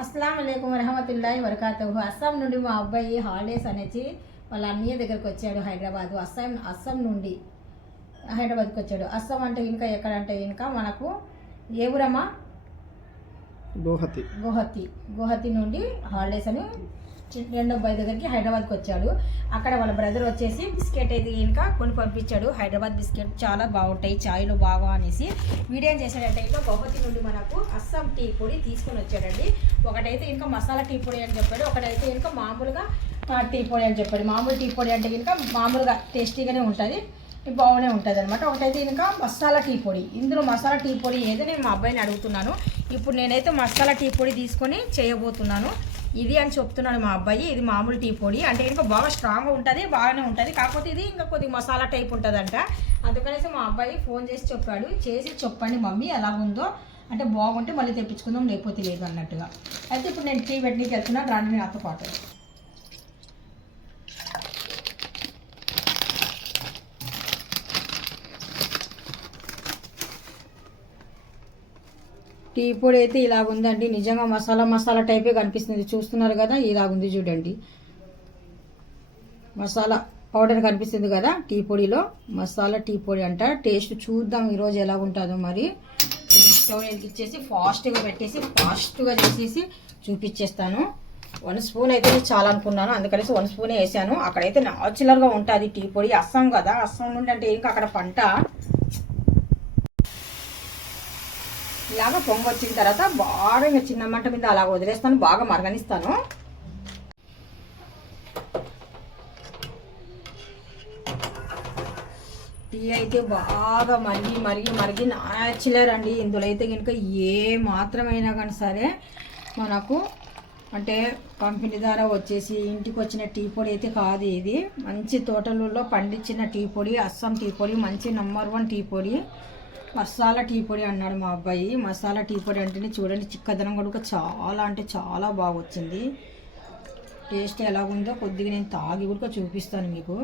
అస్సలాము అలైకుం వరహమతుల్లాహి వబరకాతుహు. అస్సాం నుండి మా అబ్బాయి హాలిడేస్ అనేసి వాళ్ళ అన్నయ్య దగ్గరకు వచ్చాడు. హైదరాబాద్ అస్సాం నుండి హైదరాబాద్కి వచ్చాడు. అస్సాం అంటే ఇంకా ఎక్కడంటే ఇంకా మనకు ఏ ఊరమ్మా? గుహతి నుండి హాలిడేస్ అని రెండో అబ్బాయి దగ్గరికి హైదరాబాద్కి వచ్చాడు. అక్కడ వాళ్ళ బ్రదర్ వచ్చేసి బిస్కెట్ అయితే ఇంకా కొని పంపించాడు. హైదరాబాద్ బిస్కెట్ చాలా బాగుంటాయి, ఛాయ్లో బాగా అనేసి వీడియో చేశాడంటే ఇంకా గుహతి నుండి మనకు అస్సాం టీ పొడి తీసుకొని వచ్చాడండి. ఒకటైతే ఇంకా మసాలా టీ పొడి అని చెప్పాడు, ఒకటైతే ఇంకా మామూలుగా టీ పొడి అని చెప్పాడు. మామూలు టీ పొడి అంటే ఇంకా మామూలుగా టేస్టీగానే ఉంటుంది, బాగానే ఉంటుంది అనమాట. ఒకటైతే ఇంకా మసాలా టీ పొడి. ఇందులో మసాలా టీ పొడి ఏదో నేను మా అబ్బాయిని అడుగుతున్నాను. ఇప్పుడు నేనైతే మసాలా టీ పొడి తీసుకొని చేయబోతున్నాను. ఇది అని చెప్తున్నాడు మా అబ్బాయి. ఇది మామూలు టీ పొడి అంటే ఇంకా బాగా స్ట్రాంగ్గా ఉంటుంది, బాగానే ఉంటుంది. కాకపోతే ఇది ఇంకా కొద్దిగా మసాలా టైప్ ఉంటుందంట. అందుకనేసి మా అబ్బాయి ఫోన్ చేసి చెప్పాడు, చేసి చెప్పండి మమ్మీ ఎలా ఉందో, అంటే బాగుంటే మళ్ళీ తెప్పించుకుందాం, లేకపోతే లేదు అన్నట్టుగా. అయితే ఇప్పుడు నేను టీ పెట్టడానికి వెళ్తున్నాను, రాండి నాతో పాటు. టీ పొడి అయితే ఇలాగుందండి. నిజంగా మసాలా టైపే కనిపిస్తుంది, చూస్తున్నారు కదా, ఇలాగుంది చూడండి. మసాలా పౌడర్ కనిపిస్తుంది కదా టీ పొడిలో, మసాలా టీ పొడి అంట. టేస్ట్ చూద్దాం ఈరోజు ఎలా ఉంటుందో. మరి స్టవ్ ఇచ్చేసి ఫాస్ట్గా పెట్టేసి ఫాస్ట్గా చేసేసి చూపించేస్తాను. 1 స్పూన్ అయితే చాలా అనుకున్నాను, అందుకనేసి 1 స్పూనే వేసాను. అక్కడైతే న్యాచురల్గా ఉంటుంది టీ పొడి. అస్సాం కదా, అస్సాం నుండి అంటే ఇంకా అక్కడ పంట. ఇలాగ పొంగ వచ్చిన తర్వాత బాగా ఇంకా చిన్న మంట మీద అలాగ వదిలేస్తాను, బాగా మరగనిస్తాను. టీ అయితే బాగా మరిగి న్యాచురల్ అండి. ఇందులో అయితే కనుక ఏ మాత్రమైనా కానీ సరే మనకు అంటే కంపెనీ ద్వారా వచ్చేసి ఇంటికి వచ్చిన టీ పొడి అయితే కాదు. ఇది మంచి తోటలలో పండించిన టీ పొడి, అస్సాం టీ పొడి, మంచి నంబర్ 1 టీ పొడి. మసాలా టీ పొడి అన్నాడు మా అబ్బాయి. మసాలా టీ పొడి అంటేనే చూడండి చిక్కదనం కూడా చాలా అంటే చాలా బాగా వచ్చింది. టేస్ట్ ఎలాగుందో కొద్దిగా నేను తాగి కూడా చూపిస్తాను మీకు.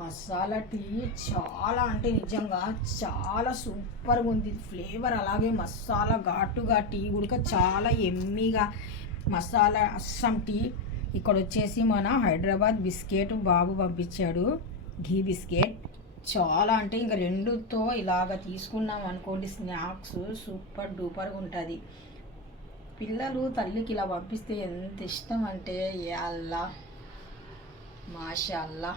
మసాలా టీ చాలా అంటే నిజంగా చాలా సూపర్గా ఉంది ఫ్లేవర్. అలాగే మసాలా ఘాటుగా టీ కూడా చాలా ఎమ్మీగా మసాలా అస్సాం టీ. ఇక్కడ వచ్చేసి మన హైదరాబాద్ బిస్కెట్ బాబు పంపించాడు, ఘీ బిస్కెట్. చాలా అంటే ఇంకా 2తో ఇలాగ తీసుకున్నాం అనుకోండి స్నాక్స్ సూపర్ డూపర్గా ఉంటుంది. పిల్లలు తల్లికి ఇలా పంపిస్తే ఎంత ఇష్టం అంటే, యా అల్లా మాషా అల్లా.